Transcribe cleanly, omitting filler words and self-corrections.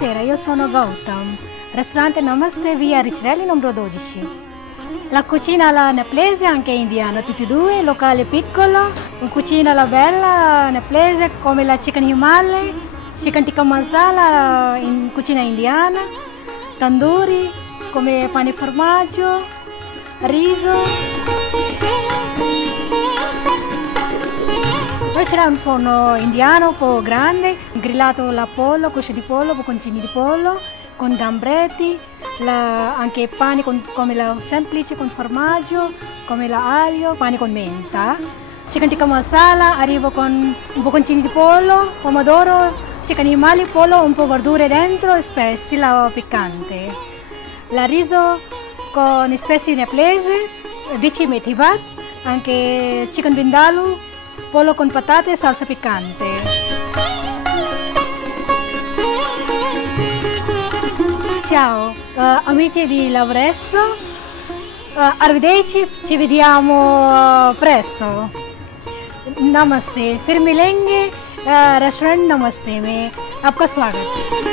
Buonasera, io sono Gautam, ristorante Namaste via Ricciarelli numero 12. La cucina alla nepalese anche indiana, tutti e due, locale piccolo, una cucina alla bella nepalese come la chicken himale, chicken tikka masala in cucina indiana, tandoori come pane e formaggio, riso. Poi c'era un forno indiano un po' grande, grillato la pollo, cosce di pollo, bocconcini di pollo, con gambretti, anche pani come la semplice con formaggio, come l'aglio, pane con menta. Chicken tikka masala, arrivo con bocconcini di pollo, pomodoro, chicken himali, pollo, un po' verdure dentro, spessi, la piccante. La riso con spessi nepalese, 10 methi bhat, anche chicken vindaloo, pollo con patate e salsa piccante. Ciao amici di Lavresto, arrivederci, ci vediamo presto. Namaste, फिर मिलेंगे रेस्टोरेंट नमस्ते में आपका स्वागत।